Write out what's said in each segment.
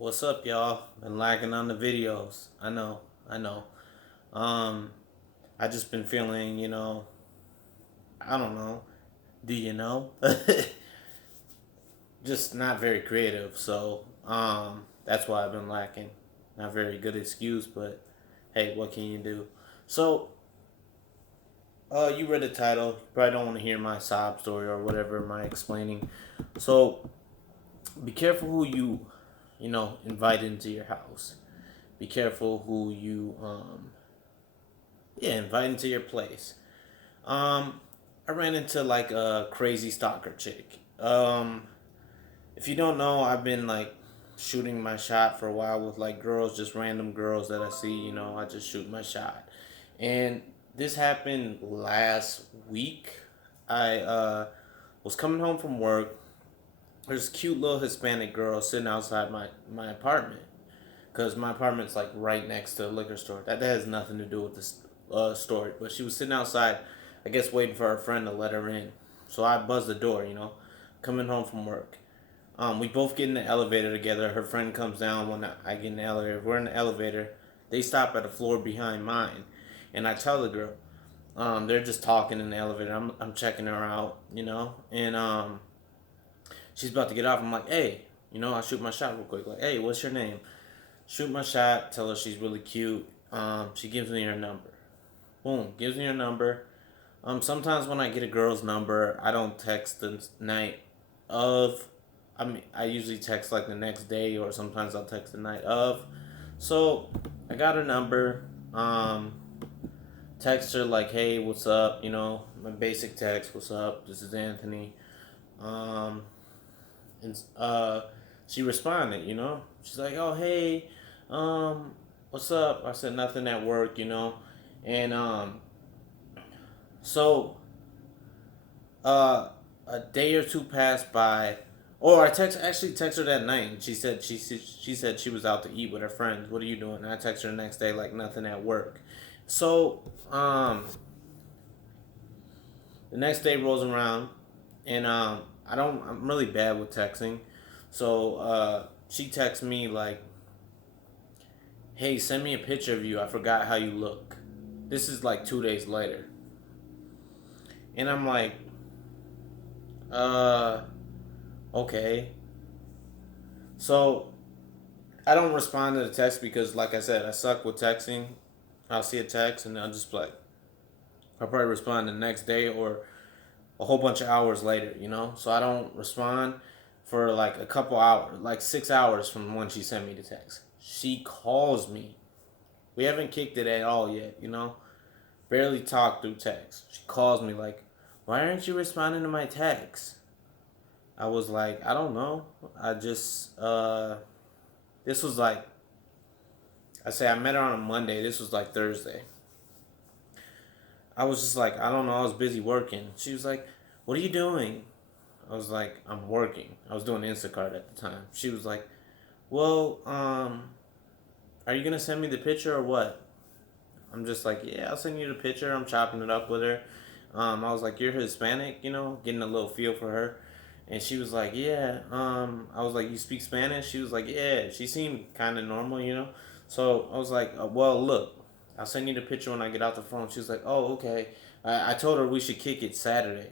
What's up, y'all? Been lagging on the videos. I know. Um, I just been feeling, I don't know. Do you know? Just not very creative. So, that's why I've been lacking. Not very good excuse, but hey, what can you do? So, you read the title. You probably don't want to hear my sob story or whatever my explaining. So, be careful who you invite into your house. Be careful who you invite into your place. Um, I ran into like a crazy stalker chick. If you don't know, I've been like shooting my shot for a while with like girls, just random girls that I see. I just shoot my shot, and this happened last week. I was coming home from work. There's a cute little Hispanic girl sitting outside my apartment, because my apartment's like right next to a liquor store. That has nothing to do with this story. But she was sitting outside, I guess, waiting for her friend to let her in. So I buzzed the door, coming home from work. We both get in the elevator together. Her friend comes down when I get in the elevator. We're in the elevator. They stop at a floor behind mine, and I tell the girl, they're just talking in the elevator. I'm checking her out, and she's about to get off. I'm like, hey, I shoot my shot real quick. Like, hey, what's your name? Shoot my shot, tell her she's really cute. She gives me her number. Boom, gives me her number. Sometimes when I get a girl's number, I don't text the night of. I usually text like the next day, or sometimes I'll text the night of. So I got her number. Text her like, hey, what's up? My basic text, what's up? This is Anthony. Um, and she responded. She's like, oh hey, um, what's up? I said nothing at work, and so uh, a day or two passed by, or I text her that night. And she said she was out to eat with her friends. What are you doing? And I text her the next day like nothing at work. So the next day rolls around, and I'm really bad with texting, so she texts me like, hey, send me a picture of you. I forgot how you look. This is like 2 days later. And I'm like, uh, okay. So I don't respond to the text because, like I said, I suck with texting. I'll see a text and I'll just like, I'll probably respond the next day or a whole bunch of hours later, So I don't respond for like a couple hours, like 6 hours from when she sent me the text. She calls me. We haven't kicked it at all yet, Barely talk through text. She calls me like, why aren't you responding to my text? I was like, I don't know. I just this was like, I met her on a Monday. This was like Thursday. I was just like, I don't know. I was busy working. She was like, what are you doing? I was like, I'm working. I was doing Instacart at the time. She was like, well, are you gonna send me the picture or what? I'm just like, yeah, I'll send you the picture. I'm chopping it up with her. I was like, you're Hispanic, getting a little feel for her. And she was like, yeah. I was like, you speak Spanish? She was like, yeah. She seemed kind of normal. So I was like, well, look, I'll send you the picture when I get out the phone. She was like, oh, okay. I told her we should kick it Saturday,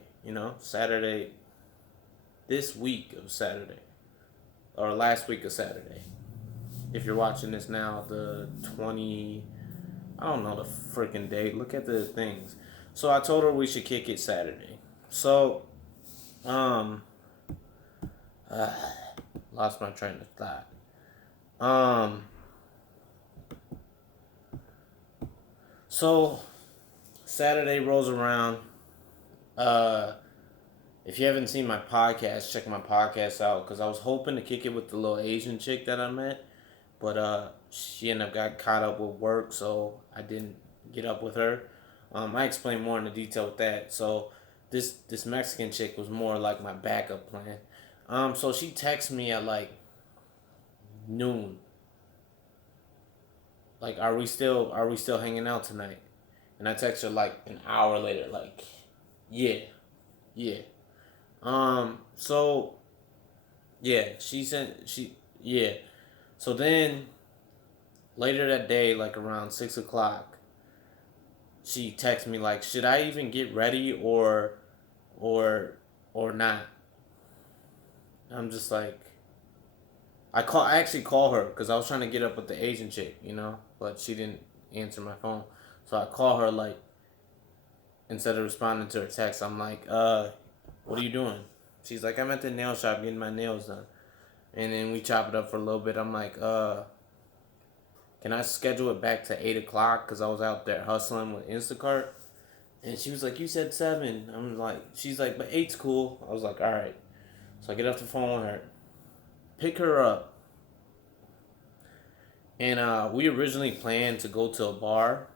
Saturday, this week of Saturday, or last week of Saturday. If you're watching this now, the 20, I don't know the freaking date. Look at the things. So I told her we should kick it Saturday. So, um, uh, lost my train of thought. Um, so Saturday rolls around. Uh, if you haven't seen my podcast, check my podcast out because I was hoping to kick it with the little Asian chick that I met, but she ended up got caught up with work, so I didn't get up with her. I explained more in the detail with that. So this Mexican chick was more like my backup plan. So she texted me at like noon. Like, are we still hanging out tonight? And I text her like an hour later, like, yeah, yeah. So yeah, she sent she yeah. So then later that day, like around 6 o'clock, she texts me like, "Should I even get ready or or not?" I'm just like, I actually call her because I was trying to get up with the Asian chick, but she didn't answer my phone. So I call her like instead of responding to her text, I'm like, what are you doing? She's like, I'm at the nail shop getting my nails done. And then we chop it up for a little bit. I'm like, can I schedule it back to 8 o'clock? Because I was out there hustling with Instacart. And she was like, you said 7. I'm like, she's like, but 8's cool. I was like, all right. So I get off the phone with her, pick her up. And we originally planned to go to a bar,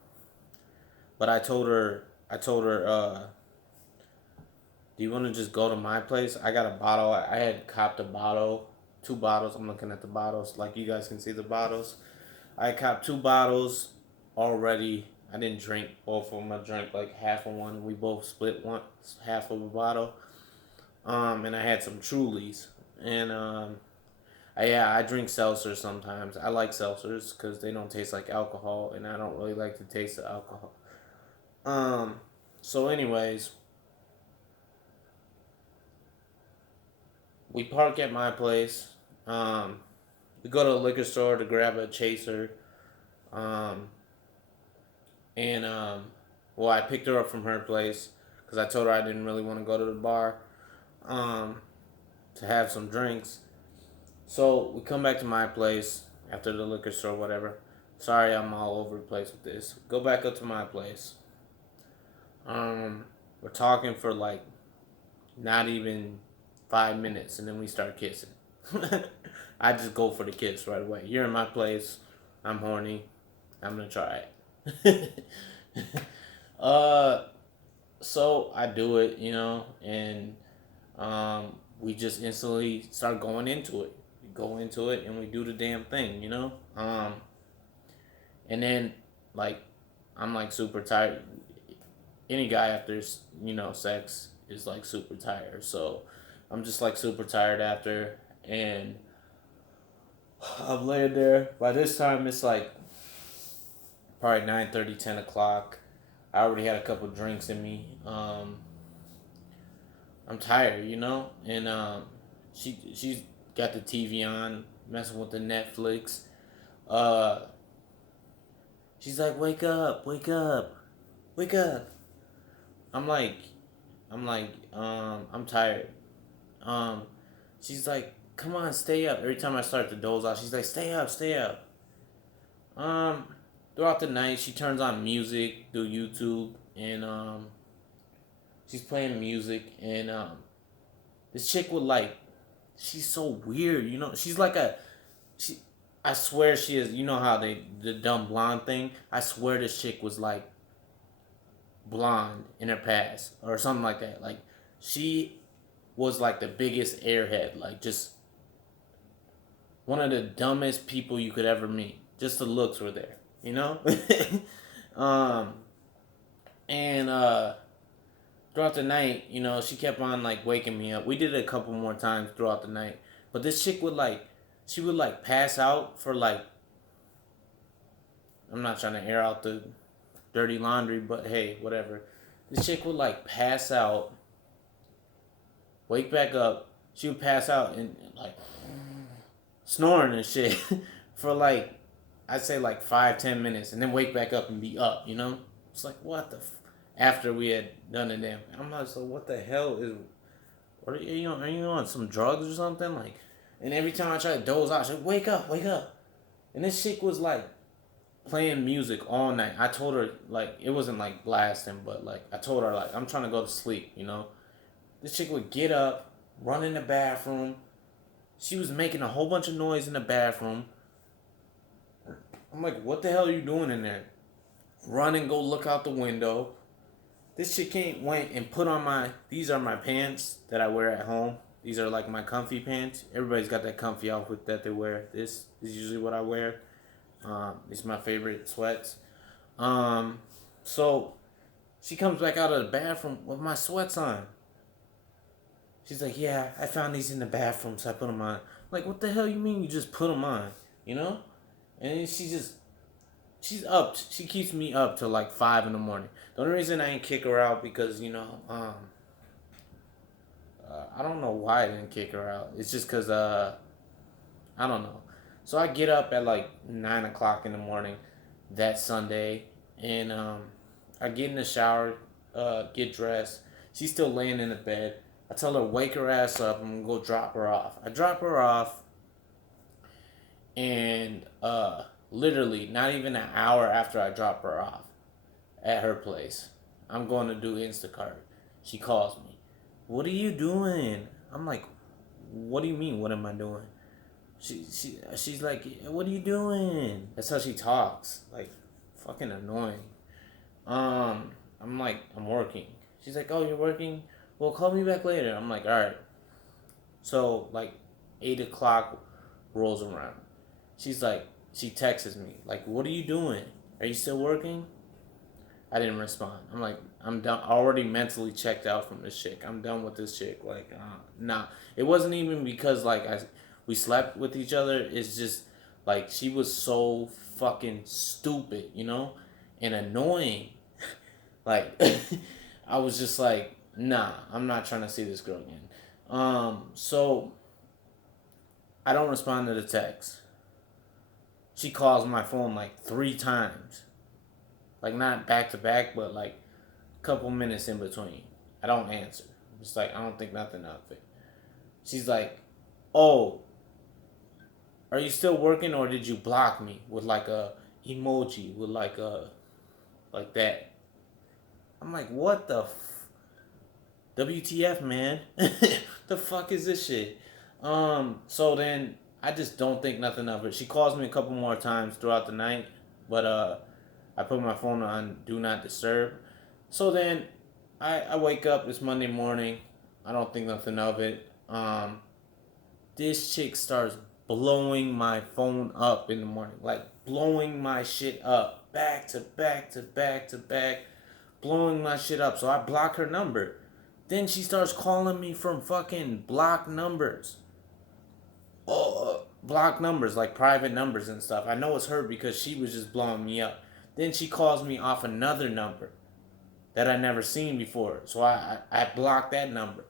but I told her, do you want to just go to my place? I got a bottle. I had copped a bottle, 2 bottles. I'm looking at the bottles, like you guys can see the bottles. I copped 2 bottles already. I didn't drink both of them. I drank like half of one. We both split one half of a bottle. And I had some Trulies. And I drink seltzers sometimes. I like seltzers because they don't taste like alcohol, and I don't really like the taste of alcohol. Um, so anyways, we park at my place. Um, we go to the liquor store to grab a chaser. Um, and well, I picked her up from her place because I told her I didn't really want to go to the bar um, to have some drinks. So we come back to my place after the liquor store, whatever. Sorry, I'm all over the place with this. Go back up to my place. Um, we're talking for like not even 5 minutes, and then we start kissing. I just go for the kiss right away. You're in my place. I'm horny. I'm gonna try it. uh, so I do it, and we just instantly start going into it. We go into it, and we do the damn thing. And then like I'm like super tired. Any guy after sex is like super tired. So I'm just like super tired after, and I'm laying there. By this time, it's like probably 9:30, 10 o'clock. I already had a couple drinks in me. I'm tired, and she's got the TV on, messing with the Netflix. Uh, she's like, "Wake up, wake up, wake up." I'm like, I'm tired. Um, she's like, "Come on, stay up." Every time I start to doze off, she's like, "Stay up, stay up." Um, Throughout the night, she turns on music through YouTube, and she's playing music, and this chick would like, she's so weird, She's like she. I swear she is. You know how the dumb blonde thing. I swear this chick was like blonde in her past or something like that. Like she was like the biggest airhead, like just one of the dumbest people you could ever meet. Just the looks were there, um, and throughout the night, she kept on like waking me up. We did it a couple more times throughout the night, but this chick would like, she would like pass out for like, I'm not trying to air out the dirty laundry, but hey, whatever. This chick would like pass out, wake back up. She would pass out and like snoring and shit for like, I'd say like 5-10 minutes, and then wake back up and be up. It's like what the. After we had done the damn, I'm like, so what the hell is? What are you on some drugs or something? Like, and every time I try to doze out, she's like, wake up, wake up. And this chick was like playing music all night. I told her like it wasn't like blasting, but like I told her like I'm trying to go to sleep. This chick would get up, run in the bathroom. She was making a whole bunch of noise in the bathroom. I'm like, what the hell are you doing in there? Run and go look out the window. This chick went and put on these are my pants that I wear at home. These are like my comfy pants. Everybody's got that comfy outfit that they wear. This is usually what I wear. These are my favorite sweats. So she comes back out of the bathroom with my sweats on. She's like, yeah, I found these in the bathroom, so I put them on. I'm like, what the hell you mean you just put them on? you know? And she's up. She keeps me up till like 5 in the morning. The only reason I ain't kick her out because I don't know why I didn't kick her out. It's just cause I don't know. So I get up at like 9 o'clock in the morning that Sunday, and I get in the shower, get dressed. She's still laying in the bed. I tell her wake her ass up. I'm gonna go drop her off. I drop her off, and literally not even an hour after I drop her off at her place, I'm going to do Instacart. She calls me. What are you doing? I'm like, what do you mean? What am I doing? She's like, what are you doing? That's how she talks. Like, fucking annoying. I'm like, I'm working. She's like, oh, you're working? Well, call me back later. I'm like, all right. So like, 8 o'clock rolls around. She's like, she texts me like, what are you doing? Are you still working? I didn't respond. I'm like, I'm done. Already mentally checked out from this chick. I'm done with this chick. Like, nah. It wasn't even because like we slept with each other. It's just like she was so fucking stupid, and annoying. Like, I was just like, nah. I'm not trying to see this girl again. So I don't respond to the text. She calls my phone like 3 times. Like not back to back, but like a couple minutes in between. I don't answer. It's like I don't think nothing of it. She's like, "Oh, are you still working or did you block me?" With like a emoji with like that. I'm like, "What the WTF, man? The fuck is this shit?" So then I just don't think nothing of it. She calls me a couple more times throughout the night, but I put my phone on do not disturb. So then I wake up, it's Monday morning. I don't think nothing of it. This chick starts blowing my phone up in the morning. Like blowing my shit up. Back to back to back to back. Blowing my shit up. So I block her number. Then she starts calling me from fucking block numbers. Oh, block numbers, like private numbers and stuff. I know it's her because she was just blowing me up. Then she calls me off another number that I never seen before. So I blocked that number.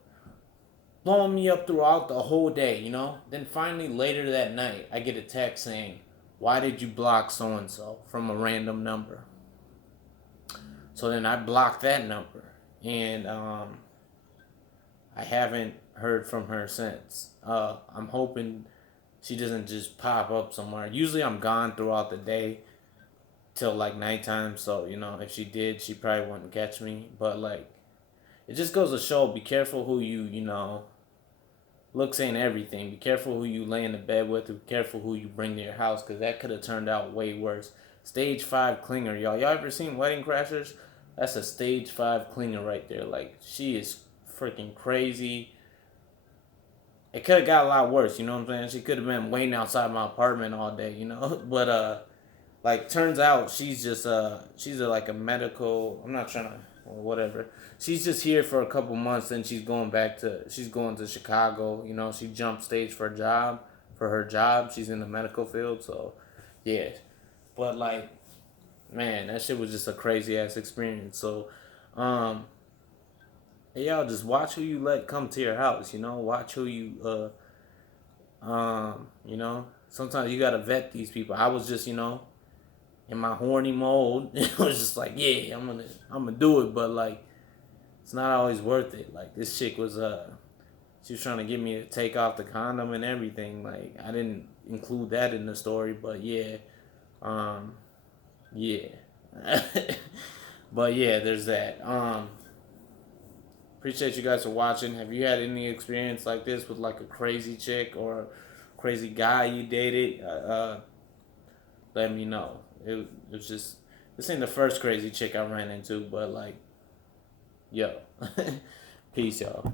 Blowing me up throughout the whole day. Then finally later that night, I get a text saying, why did you block so and so from a random number? So then I blocked that number. And I haven't heard from her since. I'm hoping she doesn't just pop up somewhere. Usually I'm gone throughout the day till like nighttime. So, if she did, she probably wouldn't catch me. But like, it just goes to show, be careful who looks ain't everything. Be careful who you lay in the bed with. Be careful who you bring to your house, because that could have turned out way worse. Stage 5 clinger, y'all. Y'all ever seen Wedding Crashers? That's a stage 5 clinger right there. Like, she is freaking crazy. It could have got a lot worse, you know what I'm saying? She could have been waiting outside my apartment all day. But like turns out she's like a medical. I'm not trying to whatever. She's just here for a couple months, then she's going to Chicago. She jumped stage for her job. She's in the medical field, so yeah. But like, man, that shit was just a crazy ass experience. So, um, hey, y'all just watch who you let come to your house. Watch who sometimes you gotta vet these people. I was just in my horny mode. It was just like, yeah, I'm gonna do it, but like, it's not always worth it. Like this chick was she was trying to get me to take off the condom and everything. Like I didn't include that in the story, but yeah, yeah. But yeah, there's that. Appreciate you guys for watching. Have you had any experience like this with like a crazy chick or crazy guy you dated? Let me know. It was just, this ain't the first crazy chick I ran into, but like, yo, peace, y'all.